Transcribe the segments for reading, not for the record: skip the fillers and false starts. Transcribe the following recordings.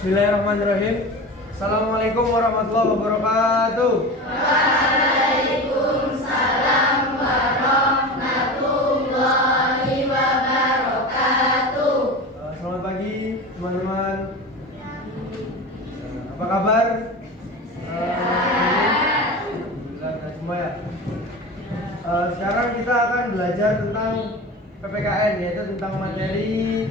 Bismillahirrahmanirrahim. Assalamualaikum warahmatullahi wabarakatuh. Waalaikumsalam warahmatullahi wabarakatuh. Selamat pagi teman-teman. Apa kabar? Alhamdulillah semua ya. Sekarang kita akan belajar tentang PPKN, yaitu tentang materi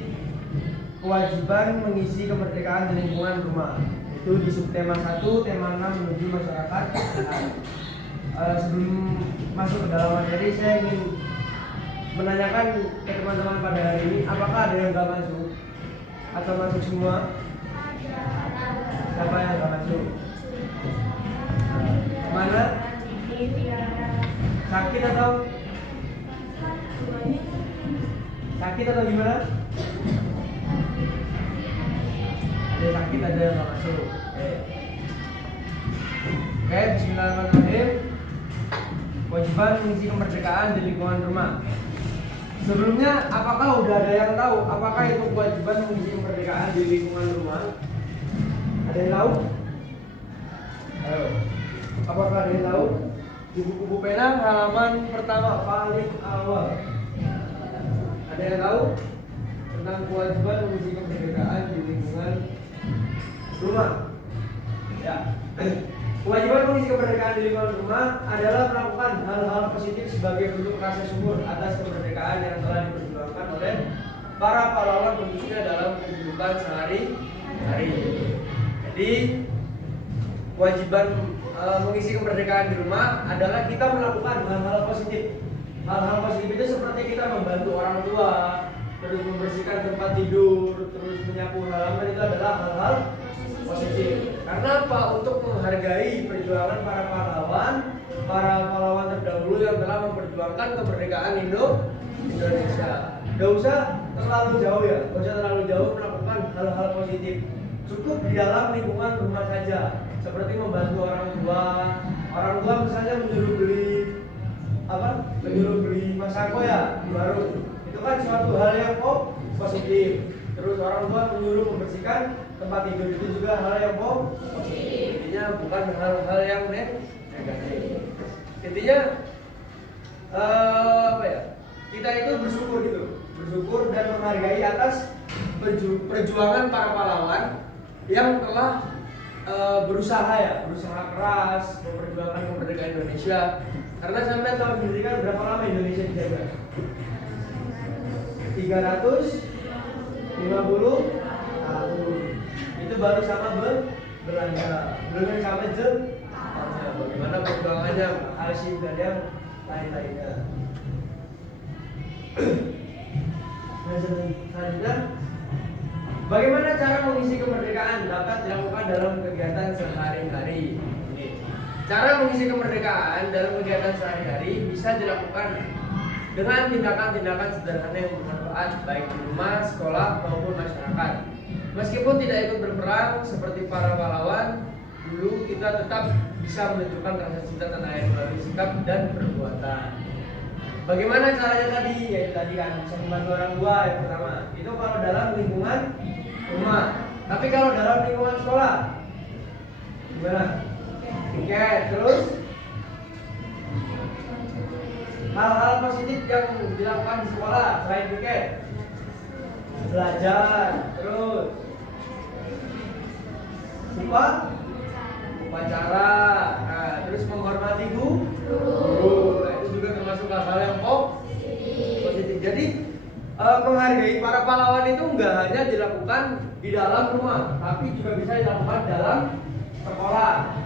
kewajiban mengisi kemerdekaan di lingkungan rumah. Itu di subtema 1, tema 6 menuju masyarakat. Sebelum masuk ke dalam materi, saya ingin menanyakan ke teman-teman pada hari ini, apakah ada yang nggak masuk atau masuk semua? Siapa yang nggak masuk? Mana? Sakit atau gimana? Ada sakit, ada yang nggak masuk. Oke, bismillahirrahmanirrahim. Kewajiban mengisi kemerdekaan di lingkungan rumah. Sebelumnya, apakah udah ada yang tahu apakah itu kewajiban mengisi kemerdekaan di lingkungan rumah? Ada yang tahu? Ayo. Apakah ada yang tahu? Di buku pena halaman pertama paling awal. Ada yang tahu tentang kewajiban mengisi kemerdekaan di lingkungan rumah? Ya. Kewajiban mengisi kemerdekaan di lingkungan rumah adalah melakukan hal-hal positif sebagai bentuk rasa syukur atas kemerdekaan yang telah diperjuangkan oleh para pahlawan khususnya dalam kehidupan sehari-hari. Jadi kewajiban mengisi kemerdekaan di rumah adalah kita melakukan hal-hal positif. Hal-hal positif itu seperti kita membantu orang tua, terus membersihkan tempat tidur, terus menyapu halaman, itu adalah hal-hal positif. Karena apa? Untuk menghargai perjuangan para pahlawan terdahulu yang telah memperjuangkan kemerdekaan Indonesia. Gak usah terlalu jauh ya, gak usah terlalu jauh melakukan hal-hal positif. Cukup di dalam lingkungan rumah saja, seperti membantu orang tua misalnya menyuruh beli masako ya baru, itu kan suatu hal yang positif. Terus orang tua menyuruh membersihkan tempat tidur, itu juga hal yang positif. Intinya bukan hal-hal yang negatif. Intinya kita itu bersyukur dan menghargai atas perjuangan para pahlawan yang telah berusaha keras memperjuangkan kemerdekaan Indonesia. Karena sampai tahun sendiri kan berapa lama Indonesia dijaga? 350 tahun. Itu baru sama Belanda, belum sama Jepang. Bagaimana perjuangannya Hasyim dan yang lain-lainnya. Selanjutnya, bagaimana cara mengisi kemerdekaan dapat dilakukan dalam kegiatan sehari-hari? Cara mengisi kemerdekaan dalam kegiatan sehari-hari bisa dilakukan dengan tindakan-tindakan sederhana yang bermanfaat baik di rumah, sekolah, maupun masyarakat. Meskipun tidak ikut berperang seperti para pahlawan dulu, kita tetap bisa menunjukkan rasa cinta tanah air melalui sikap dan perbuatan. Bagaimana caranya tadi? Yaitu tadi kan bisa membantu orang tua yang pertama. Itu kalau dalam lingkungan rumah. Tapi kalau dalam lingkungan sekolah, gimana? Oke, terus hal-hal positif yang dilakukan di sekolah selain piket, belajar, terus upacara, terus menghormati guru. Nah, itu juga termasuk hal-hal yang positif. Jadi menghargai para pahlawan itu enggak hanya dilakukan di dalam rumah, tapi juga bisa dilakukan dalam sekolah.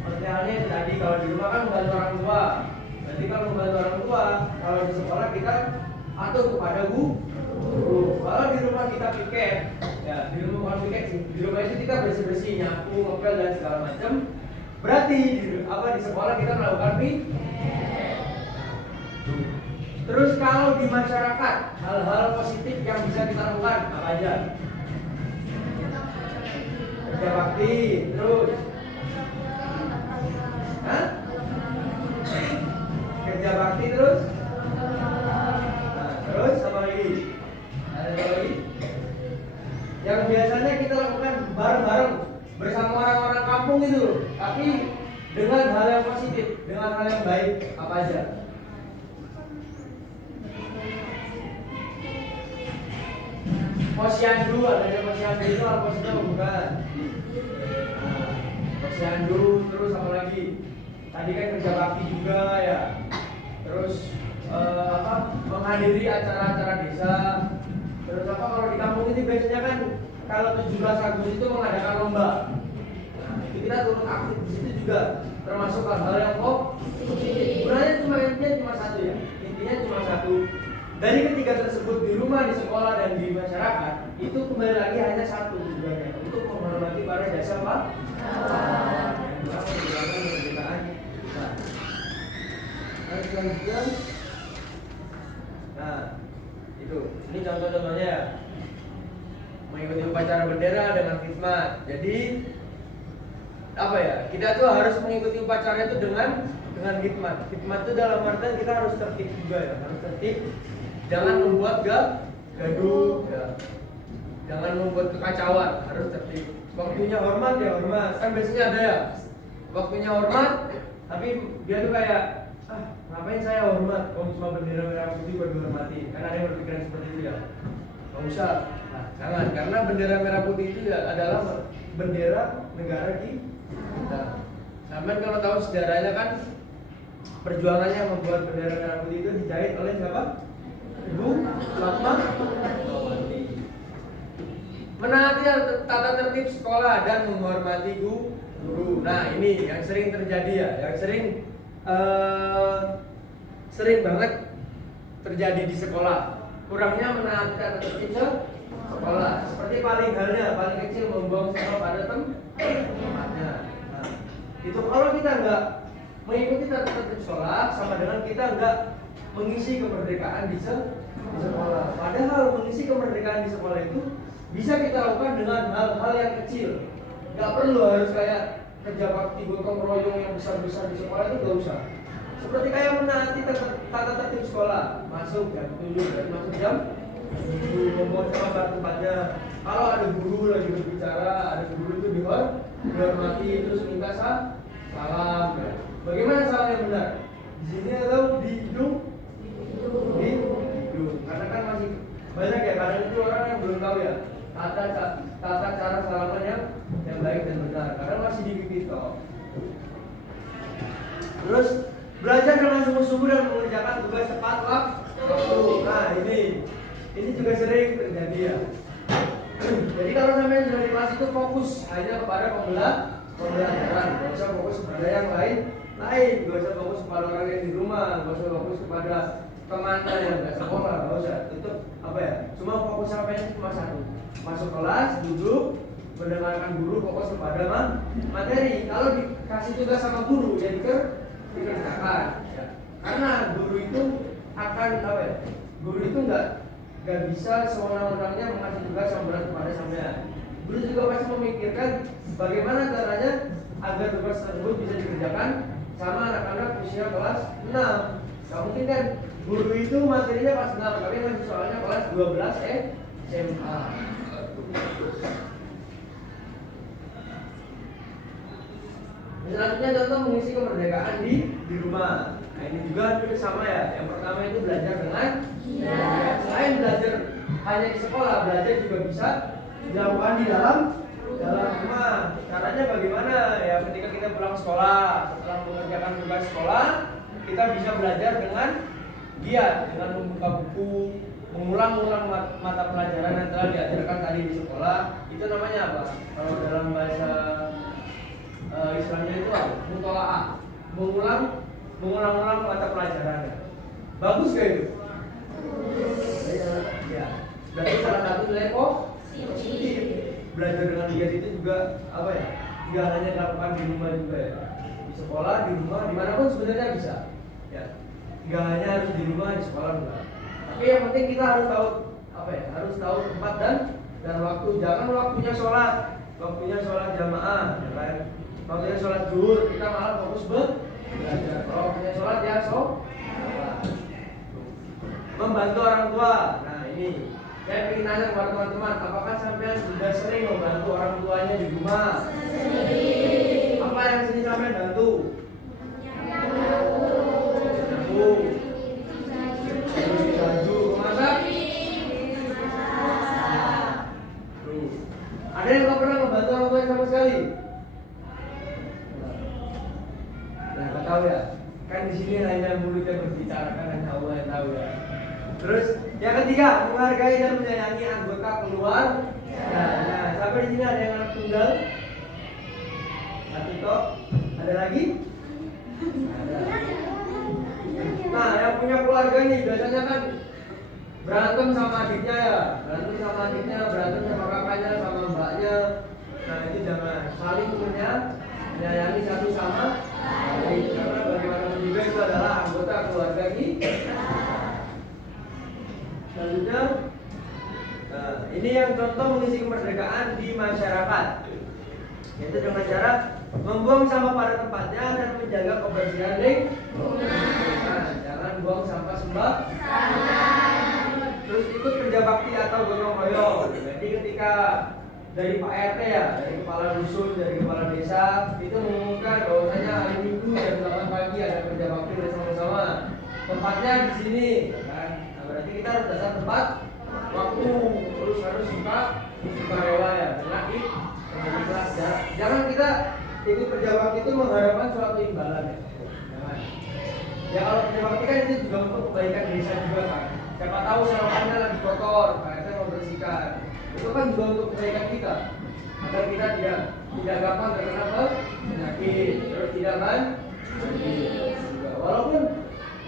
Seperti halnya tadi, kalau di rumah kan membantu orang tua. Jadi kalau membantu orang tua, kalau di sekolah kita atuh kepada guru. Kalau di rumah kita piket, ya di rumah piket sih. Di rumah itu kita bersih-bersih, nyapu, ngepel dan segala macam. Berarti di sekolah kita melakukan piket. Terus kalau di masyarakat, hal-hal positif yang bisa kita lakukan apa aja? Kerja bakti, terus kerja bakti terus apa lagi? Ada apa lagi? Yang biasanya kita lakukan bareng-bareng kampung itu, tapi dengan hal yang positif, dengan hal yang baik apa aja? Posyandu, adanya posyandu itu hal positif bukan? Nah, posyandu, terus apa lagi? Tadi kan kerja bakti juga ya. Terus menghadiri acara-acara desa. Terus kalau di kampung ini biasanya kan kalau 17 Agustus itu mengadakan lomba. Nah, itu kita turut aktif di situ juga, termasuk hal-hal yang positif. Sebenarnya intinya cuma satu ya. Intinya cuma satu. Dari ketiga tersebut di rumah, di sekolah dan di masyarakat itu kembali lagi hanya satu tujuannya, untuk menghormati para jasa pahlawan. Selanjutnya, nah itu, ini contoh-contohnya ya. Mengikuti upacara bendera dengan khidmat. Jadi apa ya? Kita tuh harus mengikuti upacara itu dengan khidmat. Khidmat itu dalam artian kita harus tertib juga ya, harus tertib. Jangan membuat gaduh, ya. Jangan membuat kekacauan, harus tertib. Waktunya hormat ya hormat. Kan biasanya ada ya, waktunya hormat, tapi dia tuh kayak ngapain saya hormat? Kalau cuma bendera merah putih buat dihormati. Kan ada yang berpikiran seperti itu ya. Nggak usah. Nah, jangan, karena bendera merah putih itu ya adalah bendera negara kita. Sampai kalau tahu sejarahnya kan, perjuangannya membuat bendera merah putih itu dijahit oleh siapa? Ibu Fatmawati. Menaati tata tertib sekolah dan menghormati guru. Nah, ini yang sering terjadi ya, yang sering banget terjadi di sekolah. Kurangnya menaati tata tertib sekolah. Seperti paling kecil membuang sampah pada tempatnya. Nah, itu kalau kita nggak mengikuti tata tertib sekolah, sama dengan kita nggak mengisi kemerdekaan di sekolah. Padahal mengisi kemerdekaan di sekolah itu bisa kita lakukan dengan hal-hal yang kecil. Nggak perlu harus kayak kerja bakti gotong royong yang besar-besar di sekolah, itu nggak usah. Seperti kayak menaati tata tertib sekolah, masuk jam 7 dan masuk jam 7, membawa sampah tempatnya. Kalau ada guru lagi berbicara, ada guru itu dihormati, terus minta salam. Bagaimana salam yang benar? Di sini atau di hidung? Di hidung. Karena kan masih banyak ya, kadang itu orang yang belum tahu ya tata cara salaman yang baik dan benar. Karena masih di pipi toh. Terus belajar dengan sungguh-sungguh dan mengerjakan tugas tepat waktu. Nah, ini juga sering terjadi ya. Jadi kalau sampai sudah di kelas itu fokus hanya kepada pembelajaran, nggak usah fokus kepada yang lain, nggak usah fokus kepada orang yang di rumah, nggak usah fokus kepada teman yang nggak sekolah, nggak usah. Itu apa ya? Cuma fokus sampai cuma satu, masuk kelas, duduk, mendengarkan guru, fokus kepada materi. Kalau dikasih tugas sama guru, ya dikerjakan. Ya. Karena guru itu akan apa ya? Guru itu nggak bisa sewenang-wenangnya mengasih tugas yang berat kepada sampean. Guru juga pasti memikirkan bagaimana caranya agar tugas tersebut bisa dikerjakan sama anak-anak usia kelas 6. Gak mungkin kan guru itu materinya kelas 6, tapi masih soalnya kelas 12 SMA. Selanjutnya contoh mengisi kemerdekaan di rumah. Nah, ini juga sama ya. Yang pertama itu belajar dengan selain belajar hanya di sekolah, belajar juga bisa dilakukan di dalam rumah. Caranya bagaimana? Ya ketika kita pulang sekolah, setelah mengerjakan tugas sekolah, kita bisa belajar dengan giat, dengan membuka buku, mengulang-ulang mata pelajaran yang telah diajarkan tadi di sekolah. Itu namanya apa? Kalau dalam bahasa Islamnya itu apa? Mutola'ah. Mengulang-ulang mata pelajarannya. Bagus gak itu? Ya. Berarti salah satu nilai positif. Belajar dengan giat itu juga apa ya? Tidak hanya dilakukan di rumah juga ya. Di sekolah, di rumah, dimanapun sebenarnya bisa. Ya. Tidak hanya harus di rumah, di sekolah juga. Tapi yang penting kita harus tahu apa ya? Harus tahu tempat dan waktu. Jangan waktunya sholat jamaah, ya kan? Waktunya sholat zuhur, kita malah fokus belajar. Kalau waktunya sholat ya membantu orang tua. Nah ini saya ingin nanya kepada teman-teman, apakah sampean sudah sering membantu orang tuanya di rumah? Sering. Coba yang sini sampai bantu. Bantu. Baju masak. Ada yang nggak pernah membantu orang tua sama sekali? Nah, nggak tahu ya. Kan di sini hanya mulut yang berbicara, kan hanya Allah yang tahu ya. Terus yang ketiga, menghargai dan menyayangi anggota keluarga. Nah, sampai di sini ada yang anak tunggal. Satu toh. Ada lagi? Ada. Nah, yang punya keluarga nih biasanya kan berantem sama adiknya ya, berantem sama adiknya, berantem sama kakaknya, sama mbaknya. Nah, itu jangan, saling menyayangi satu sama lain, karena bagaimanapun juga itu adalah anggota keluarga kita. Selanjutnya, nah, ini yang contoh mengisi kemerdekaan di masyarakat, yaitu dengan cara membuang sampah pada tempatnya dan menjaga kebersihan lingkungan. Nah, jangan buang sampah sembarangan. Terus ikut kerja bakti atau gotong royong. Jadi ketika dari Pak RT ya, dari kepala dusun, dari kepala desa itu mengumumkan bahwasanya hari Minggu jam 8 pagi ada kerja bakti bersama-sama. Tempatnya di sini, kan? Nah, berarti kita harus dasar tempat, waktu, terus harus suka rela ya, benar ikhlas. Jangan kita ikut kerja bakti itu mengharapkan suatu imbalan ya. Jangan. Ya kalau kerja bakti kan itu juga untuk kebaikan desa juga kan. Siapa tahu selokannya lagi kotor, Pak RT membersihkan. Itu kan juga untuk kebaikan kita, agar kita tidak gampang terkena penyakit, terus tidak banjir. Walaupun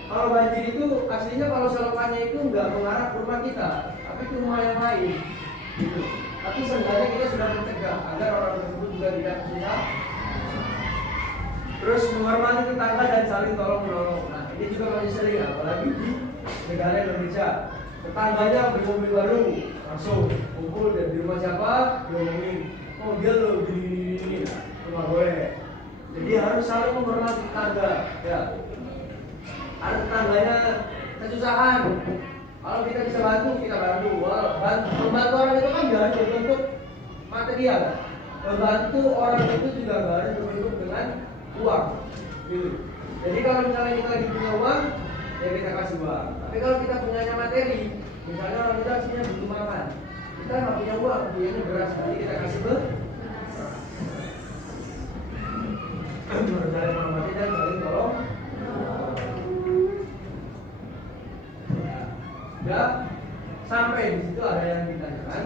kalau banjir itu aslinya kalau selokannya itu nggak mengarah ke rumah kita, tapi ke rumah yang lain, gitu. Tapi seenggaknya kita sudah mencegah agar orang tersebut juga tidak kesusahan. Terus menghormati tetangga dan saling tolong menolong. Nah, ini juga masih sering, apalagi di negara Indonesia. Tetangganya beli mobil baru, langsung kumpul dan di rumah siapa diomongin, oh dia lo gini, nggak boleh. Jadi harus saling menghormati tetangga, ya. Ada tetangganya kesusahan, kalau kita bisa bantu kita bantu. Membantu orang itu kan jangan berbentuk material. Membantu orang itu juga harus berbentuk dengan uang, gitu. Jadi kalau misalnya kita lagi punya uang, ya kita kasih uang. Tapi kalau kita punyanya materi, misalnya orang kita aslinya butuh makan, kita nggak punya uang, punyanya beras, jadi kita kasih beras. Harus saling menghormati dan saling tolong. Sudah sampai di situ ada yang ditanyakan.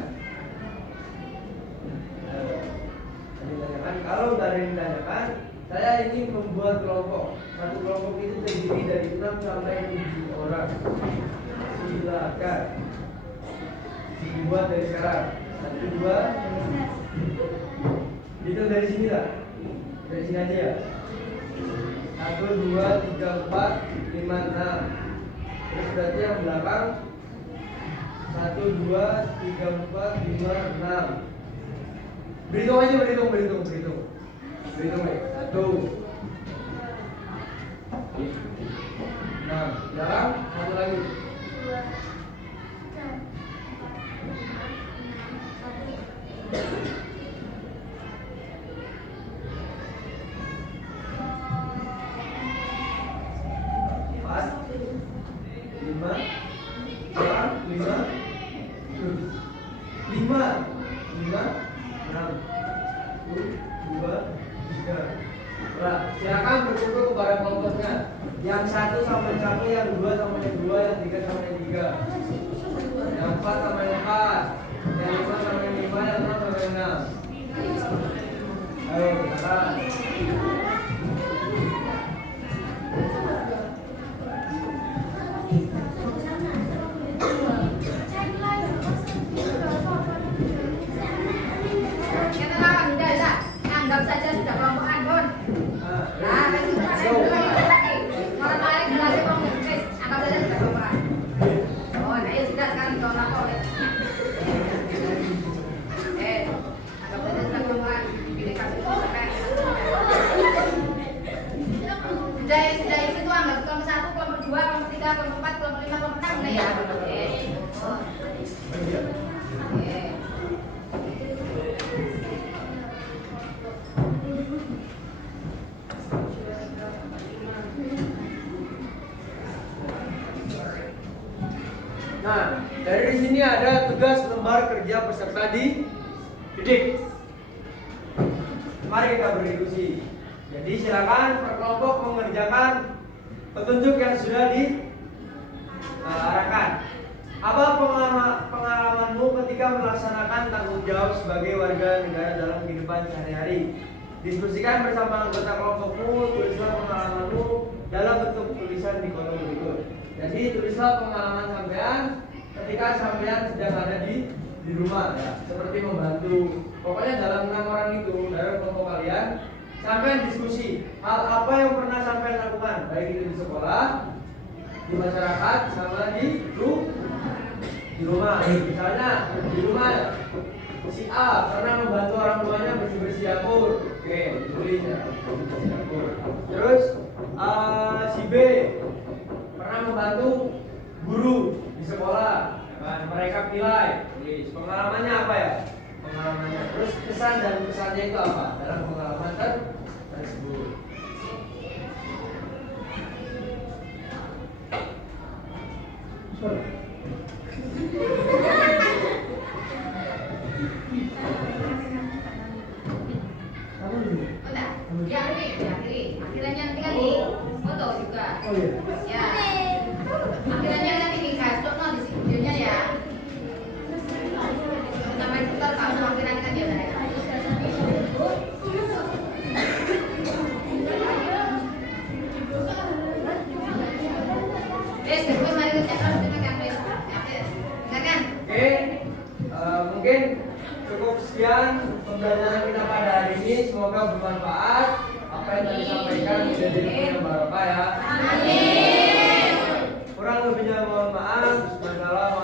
Kalau nggak ada yang ditanyakan, saya ingin membuat kelompok. Satu kelompok itu terdiri dari 6 sampai 7 orang. Silakan dibuat dari sekarang. 1, 2. Itu dari sini lah. Dari sini aja ya. 1, 2, 3, 4, 5, 6. Terus berarti yang belakang 1, 2, 3, 4, 5, 6. Berhitung aja, berhitung. Berhitung ya. 1. Nah, belakang satu lagi. 5. Silakan berkumpul kepada kelompoknya. Yang 1 sama yang 1, yang 2 sama yang 2, yang 3 sama yang 3, yang 4 sama yang 4, yang 5 sama yang 5, yang 6 sama yang 6. Ayo, silakan. Anggap saja sudah kelompokan, Bun. Nah, kasih lagi. Orang lain berarti pemimpin. Anggap saja sudah kelompokan. Oh, nah ya sudah sekarang kita lapor. Anggap saja sudah kelompokan. Ini kasih sampai. Sudah itu anggap kelompok 1, kelompok 2, kelompok 3, kelompok 4, kelompok 5, kelompok 6 udah ya. di sini ada tugas lembar kerja peserta didik. Mari kita berdiskusi. Jadi silakan per kelompok mengerjakan petunjuk yang sudah diarahkan. Apa pengalamanmu ketika melaksanakan tanggung jawab sebagai warga negara dalam kehidupan sehari-hari? Diskusikan bersama anggota kelompokmu, tulislah pengalamanmu dalam bentuk tulisan di kolom berikut. Jadi tulislah pengalaman sampean ketika sampean sedang ada di rumah ya, seperti membantu. Pokoknya dalam 6 orang itu, dalam kelompok kalian, sampean diskusi hal apa yang pernah sampean lakukan, baik itu di sekolah, di masyarakat, sama di rumah. Misalnya di rumah si A pernah membantu orang tuanya bersih-bersih dapur. Oke, tulis ya, bersih dapur. Terus si B pernah membantu guru di sekolah. Kan mereka nilai, tulis pengalamannya apa ya? Pengalamannya. Terus kesan dan pesannya itu apa dalam pengalaman tersebut? Akhirnya nanti kan di foto juga. Oh iya. Ya. Akhirnya nanti di kasut no di videonya ya. Sampai kita tahu akhirnya kan dia ada. Terus mari kita cek kita kan guys. Silakan. Oke, mungkin cukup sekian pembelajaran kita pada hari ini. Semoga bermanfaat. Apa yang tadi sampaikan menjadi ilmu barokah ya. Amin. Kurang lebihnya mohon maaf. Wassalamualaikum